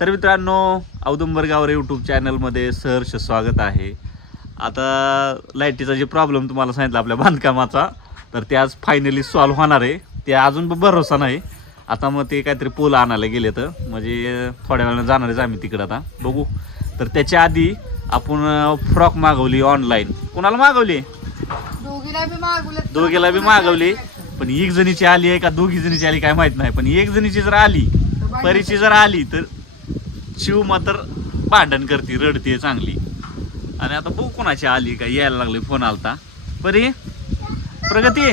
तर मित्रांनो औदुंबर गावरे यूट्यूब चॅनलमध्ये सहर्ष स्वागत आहे. आता लाईटीचा जे प्रॉब्लेम तुम्हाला सांगितला आपल्या बांधकामाचा तर ते आज फायनली सॉल्व्ह होणार आहे. ते अजून भरोसा नाही. आता मग ते काहीतरी पोल आणायला गेले तर म्हणजे थोड्या वेळानं जाणारच आम्ही तिकडं आता. बघू. तर त्याच्या आधी आपण फ्रॉक मागवली ऑनलाईन कोणाला मागवली? दोघीला बी मागवले. दोघीला बी मागवली. पण एक जणीची आली आहे का दोघी जणीची आली काय माहीत नाही. पण एक जणीची जर आली परीची जर आली तर शिव मात्र भांडण करते रडते चांगली. आणि आता बघू कोणाची आली का यायला लागली फोन आलता. परी प्रगती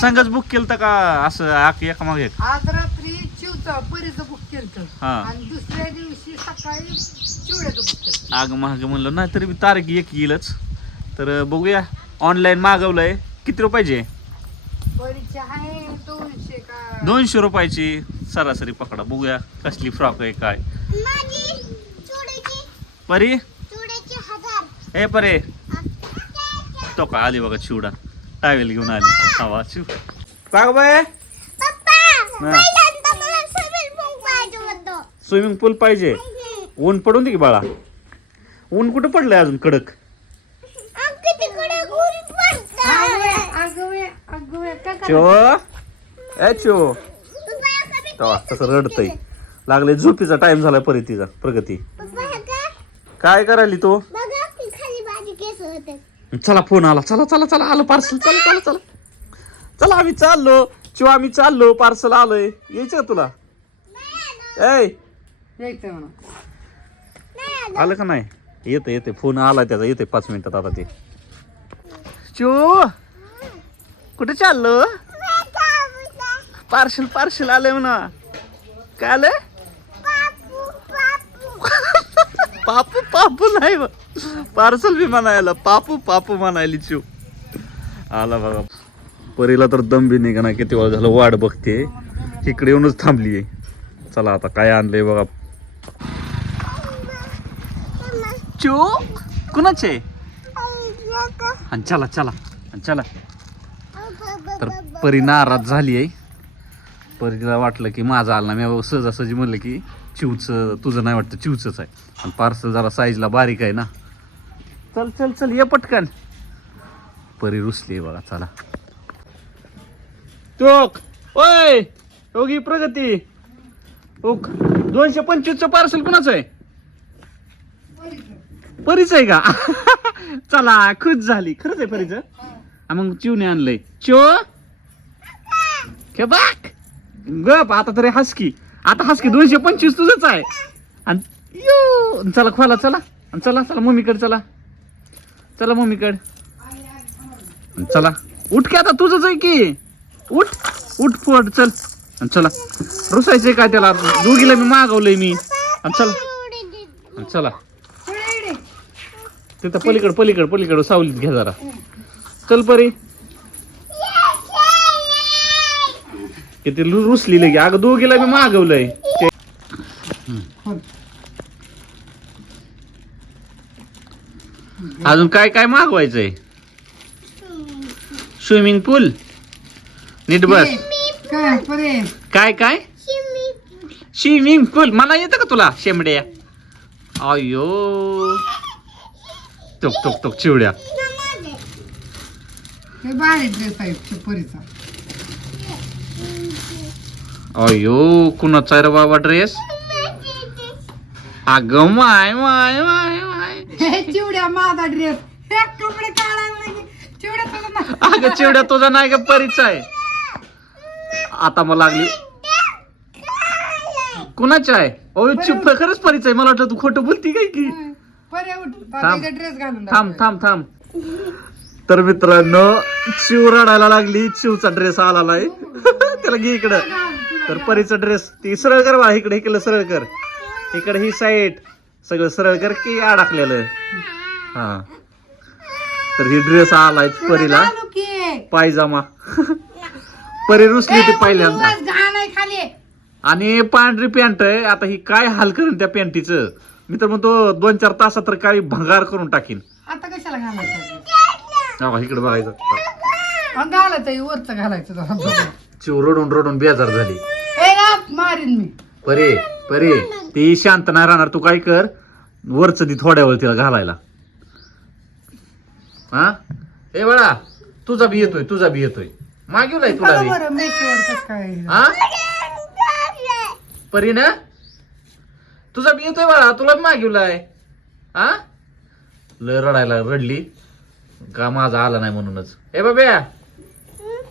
संघच बुक केलं का? असं आक एका मागे एक? आज रात्री चिवचं परीचं बुक केलं हा. आणि दुसऱ्या दिवशी सकाळी चिवड्याचं बुक केलं आग महाग म्हणलं नाही तरी तारीख एक येईलच. तर बघूया. ऑनलाईन मागवलंय. किती रुपयाचे दोनशे रुपयाची. सरासरी पकडा. बघूया कसली फ्रॉक आहे काय. परी? चुडीची हजार. ए परे. तो का आली बघा चिवडा. टावेल घेऊन आली. हवा चिव का बाय हा. स्विमिंग पूल पाहिजे. ऊन पडून दे की बाळा. ऊन कुठं पडलंय अजून? कडक. चो? ए चो हे तसं रडतय. लागले. झोपीचा टाइम झालाय परत तिचा प्रगती. हे काय करायली तो? बघा की खाली माझी केस होते. चला फोन आला. चला चला चला आलं पार्सल चला चला चला. चला आम्ही चाललो. चिव आम्ही चाललो. पार्सल आलंय. यायचं का तुला? ए यायचं म्हणून आलं. का नाही? येते येते फोन आला त्याचा. येते पाच मिनिटात आता ते. चो कुठे चाललो? पार्सल पार्सल आलंय म्हणा. काय आलंय? पापू पापू नाही पार्सल बी म्हणायला पापू पापू म्हणायली चिव आला बघा परीला तर दम बी निघा ना किती वेळ झालं वाट बघते. इकडे येऊनच थांबली चला आता काय आणलंय बघा. चो कुणाचे? चला चला चला. तर परी नाराज झाली आहे. परीला वाटलं की माझा आला ना मी सहजासहजी म्हणलं की चिवचं तुझं नाही वाटतं चिवचंच आहे. आणि पार्सल जरा साईजला बारीक आहे ना. चल चल चल ये पटकन. परी रुसली आहे बघा चला. टोक ओय योगी प्रगती. ओक दोनशे पंचवीसचं पार्सल कुणाचं आहे? परीच आहे का? चला खुश झाली. खरंच आहे परीच? मग चिवने आणलंय. चो. के बाक गप आता तरी हसकी. आता हसकी दोनशे पंचवीस तुझंच आहे. आणि यो चला खोला चला. आणि चला चला मम्मीकडे चला. चला मम्मीकडे. आणि चला. उठ की आता तुझंच आहे की. उठ उठ फोट चल. आणि चला. रुसायचंय काय त्याला? दोघीला मी मागवलंय मी. आणि चला. चला. तिथं पलीकड पलीकड पलीकड सावलीत घ्या जरा. चल परी. किती रुसली लगे अगं दोघीला मी मागवलंय. ते- अजून काय काय मागवायचंय? स्विमिंग पूल? नीट बस. काय? काय स्विमिंग पूल. मला येतं का तुला शेमड्या अयो टोक टोक टोक चिवड्या. भारी ड्रेस आहे परीचा. अयो कुणाचा रे बाबा ड्रेस अगं माय माय माय माय. हे चिवड्या माझा ड्रेस हे कपडे काढायला लागे चिवड्या तुला ना अगं चिवड्या तुझा नाही का परिचय. आता मला लागली. कुणाच्या आहे? अहो चिप खरंच परिचय. मला वाटलं तू खोटं बोलती काय की? परे उठ. थांब. ड्रेस घालून थांब थांब थांब. तर मित्रांनो चिव रडायला लागली. चिवचा ड्रेस आला नाही. त्याला घे इकडं. तर परीचा ड्रेस ती सरळ कर बा इकडे इकडे सरळ कर इकडे ही साईड सगळं सरळ कर की अडकलेलं हा. तर ही ड्रेस आलाय परीला. पायजामा. परी रुसली होती पहिल्यांदा. आणि पांढरी पॅन्ट आहे. आता ही काय हाल करून त्या पॅन्टीचं मी तर म्हणतो दोन चार तासात तर काळी भंगार करून टाकीन. आता कशाला घालायचं? इकडे बघायचं. घालायचं वरच घालायचं. चिव रडून रडून बेजार झाली. मारीन मी. परे परे ती शांत नाही राहणार. तू काय कर वरच ती थोड्या वेळ तिला घालायला. हा? ए बाळा तुझा बी येतोय तुझा बी येतोय. मागवलाय तुला बघा बी बरं मेशवर कसं काय हा? परी ना? तुझा बी येतोय बाळा तुला बी मागवलाय हा? लय रडायला रडली. का माझा आला नाही म्हणूनच. ए बाब्या.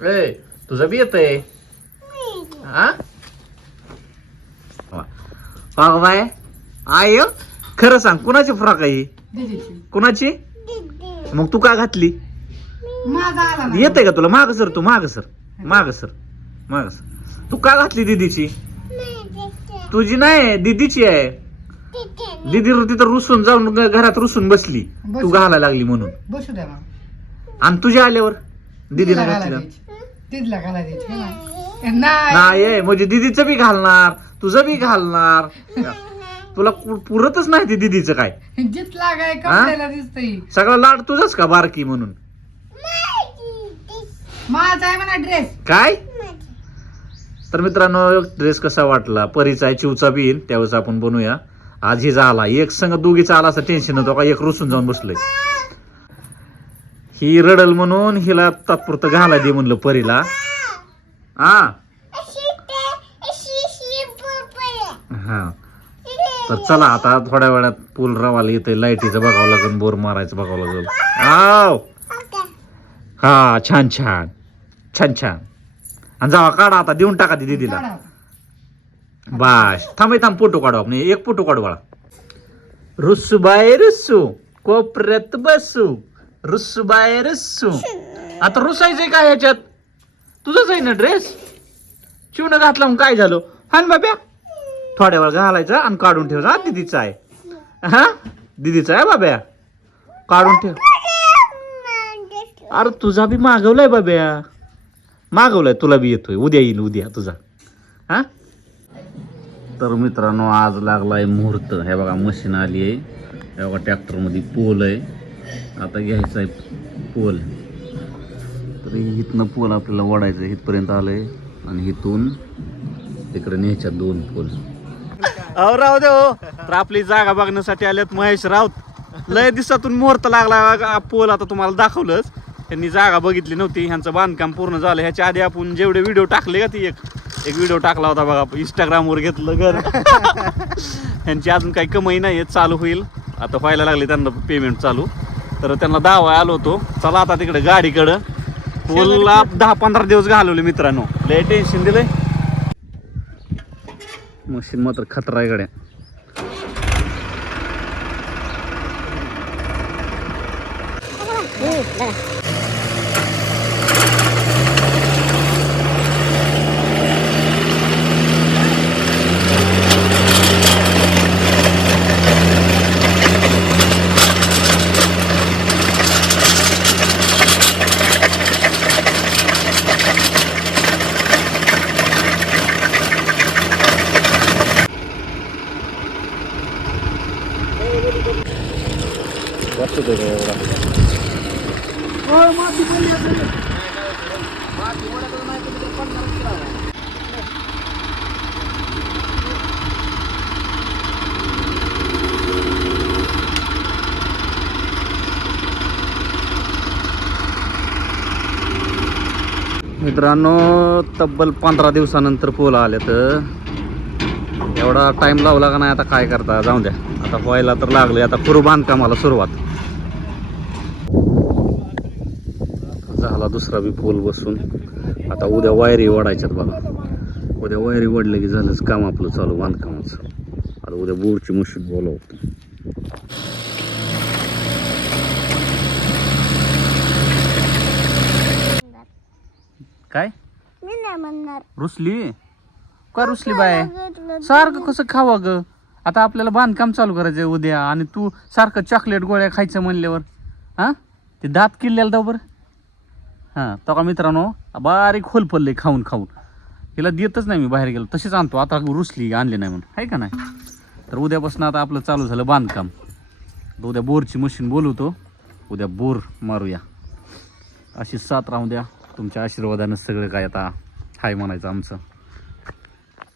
ए तुझा बी येतय. हा? वा बाय. आय खरं सांग कुणाची फ्रॉक आहे ही? दीदीची. कुणाची? मग तू का घातली? माझा आला ना येते का तुला? माग सर तू माग सर. माग सर. माग सर. तू का घातली दीदीची? तुझी नाही दीदीची आहे. दीदी तिथं रुसून जाऊन घरात रुसून बसली. तू बसली. घालायला लागली म्हणून. बसू द्या आणि तुझ्या आल्यावर? दीदीला घाला घातलं घाला? नाही. म्हणजे दीदीचं बी घालणार तुझं बी घालणार. तुला पुरतच नाही ते दीदीचं काय? जितला काय कपड्याला दिसतंय. सगळा लाड तुझाच का बारकी म्हणून? माझा आहे म्हणा ड्रेस. काय? तर मित्रांनो ड्रेस कसा वाटला? परीचा आहे चिवचा बी येईल. त्यावेळेस आपण बनवूया आज हिचा आला एक संग दोघीचा आला असं टेन्शन होतं का एक रुसून जाऊन बसलोय. ही रडल म्हणून हिला तात्पुरतं घाला दे म्हणलं परीला. हा. हा. तर चला आता थोड्या वेळात पूल रवाला येतोय लाईटीचं बघावं लागेल बोर मारायचं बघावं लागेल. आव! हा छान छान. छान छान. आणि जावा काढा आता देऊन टाका ती दीदीला. बाश थांब थांब फोटो काढू आपण. एक फोटो काढू बाळा. रुस्सू बाय रुस्सू कोपऱ्यात बसू. रुस्सू बाय रुस्सू आता रुसायचंय काय ह्याच्यात? तुझंच आहे ना ड्रेस शिवणं घातला मग काय झालं? हान बाब्या थोड्या वेळ घालायचा आणि काढून ठेव. हा दीदीचा आहे. हा? दीदीचा आहे बाब्या काढून ठेव. अरे तुझा बी मागवलाय बाब्या मागवलाय तुला बी येतोय. उद्या येईल उद्या तुझा. हा? तर मित्रांनो आज लागलाय मुहूर्त. हे बघा मशीन आली आहे हे बघा ट्रॅक्टरमध्ये पोल आहे. आता घ्यायचा आहे पोल. तर इथनं पोल आपल्याला वाढायचं आहे इथपर्यंत आलंय. आणि इथून तिकडे न्यायच्या दोन पोल. अहो राहू दे हो. तर आपली जागा बघण्यासाठी आल्यात महेश राऊत. लय दिवसातून मुहूर्त लागला पोल आता तुम्हाला दाखवलंच. त्यांनी जागा बघितली नव्हती ह्यांचं बांधकाम पूर्ण झालं. ह्याच्या आधी आपण जेवढे व्हिडिओ टाकले का ती एक एक व्हिडिओ टाकला होता बघा इंस्टाग्रामवर घेतलं घर. ह्यांची अजून काही कमाई नाही आहे चालू होईल. आता व्हायला लागले त्यांना पेमेंट चालू. तर त्यांना दावा आलो होतो चला आता तिकडे गाडीकडं. पोलला दहा पंधरा दिवस घालवले मित्रांनो. लय टेन्शन दिलंय. मशीन मात्र खतरा आहे गड्या बसतो ते काय एवढा मित्रांनो तब्बल पंधरा दिवसानंतर पोल आले तर एवढा टाइम लावला का नाही आता काय करता? जाऊ द्या. आता व्हायला तर लागले. आता पुरु बांधकामाला सुरुवात. झाला दुसरा बी पोल बसून. आता उद्या वायरी ओढायच्यात बघा. उद्या वायरी ओढलं की झालंच काम आपलं चालू बांधकामाचं आता उद्या बोरची मशीन बोलावतो. काय? मी नाही म्हणणार. रुसली? का रुसली बाय? सारखं कसं खावा ग? आता आपल्याला बांधकाम चालू करायचंय उद्या आणि तू सारखं चॉकलेट गोळ्या खायचं म्हणल्यावर. हा? ते दात किल्ल्याला दाव बरं. हां तो का मित्रांनो बारीक खोल पडले खाऊन खाऊन. हिला देतच नाही मी बाहेर गेलो. तशीच आणतो. आता रुसली आणली नाही म्हणून. आहे का नाही? तर उद्यापासून आता आपलं चालू झालं बांधकाम. तर उद्या बोरची मशीन बोलवतो. उद्या बोर मारूया. अशी साथ राहू द्या. तुमच्या आशीर्वादानं सगळं काय आता हाय म्हणायचं आमचं.